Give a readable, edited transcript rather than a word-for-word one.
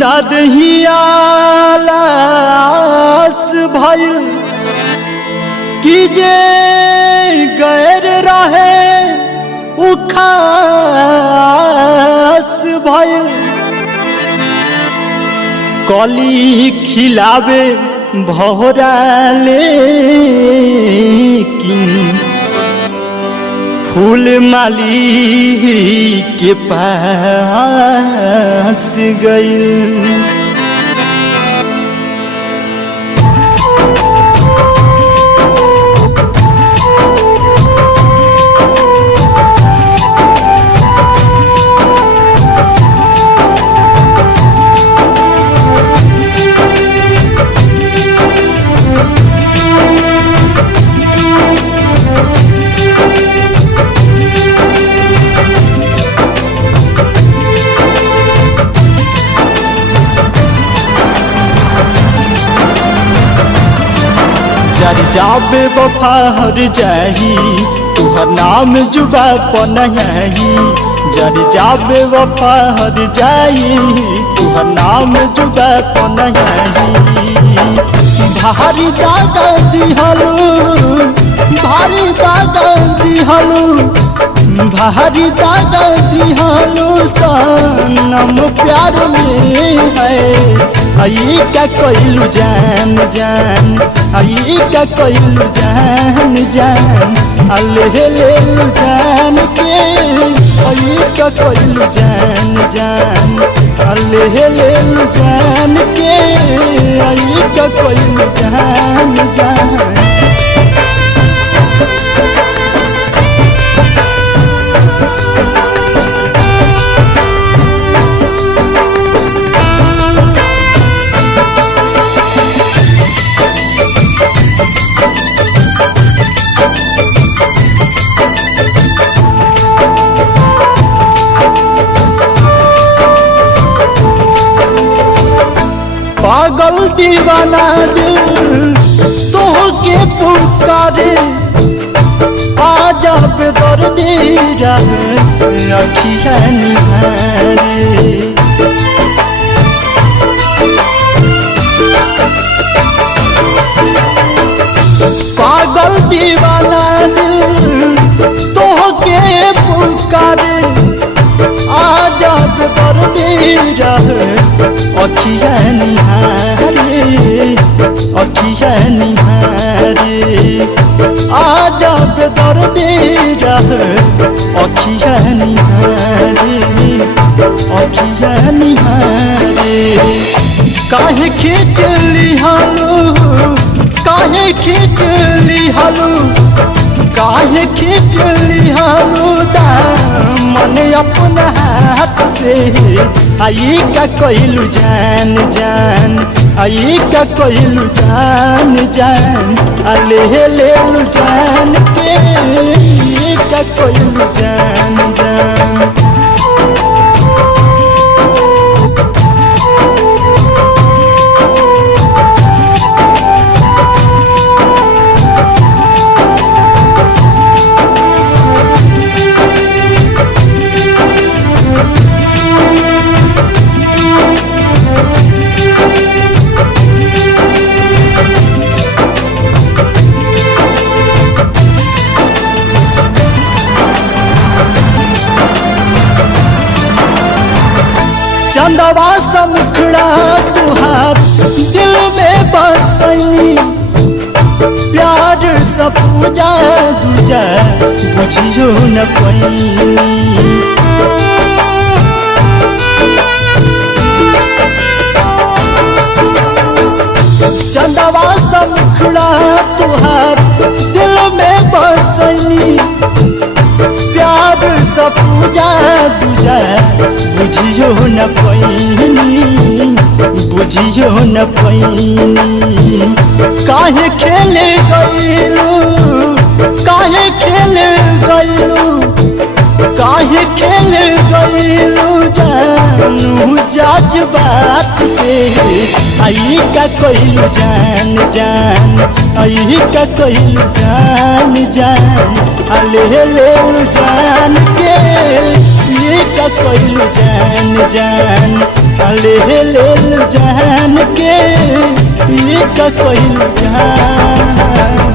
ना दहिया लास भइल कि जे गैर रहे उ खास भइल। कली खिलावे भौरा लेकिन फूल माली के पास गइल। जर जाबे वफा हर जाही तुहर नाम जुबा पर नहीं। जर जाबे वफा हर जाही तुहर नाम जुबा पर नहीं। भारी दागा दिहलू भारी दागा दिहलू भारी दागा दिहलू सनम प्यार में है। आई क्या कोइलू जान जान आई क्या कोइलू जान जान अल्ले लेलू जान के। आई क्या कोइलू जान जान अल्ले लेलू जान के। आई क्या कोइलू जान जान। पागल दीवाना दिल तो के पुकारे आजा बेदर्दी रहे अखियाँ निहारे। पागल दीवाना दिल तो के पुकारे आजा बेदर्दी रहे अखियाँ निहारे अखियाँ निहारे। आजा बेदर्दी रहे अखियाँ निहारे अखियाँ निहारे। काहे खींच लिहालू काहे खींच लिहालू काहे खींच लिहालू दामन अपना हाथ से। आई का कोइलू जान जान आई का कोइलू जान जान अले लेलू जान के। का कोइलू जान जान। चंदवा समुखड़ा तुहार दिल में बसैनी। प्यार सब पूजा दूजा बुझियो न पैनी। चंदवा समुखड़ा तुहार दिल में बसैनी। प्यार सब पूजा दूजा बुझियो न पैनी बुझियो न पैनी। काहे खेले गइलू काहे खेले गइलू काहे खेले गइलू जानू जज्बात से। आई का कोइलू जान जान आई का कोइलू जान जान अले लेलू जान के। ये का कोइलू जान जान ले लेल जान के ये का कइल जान।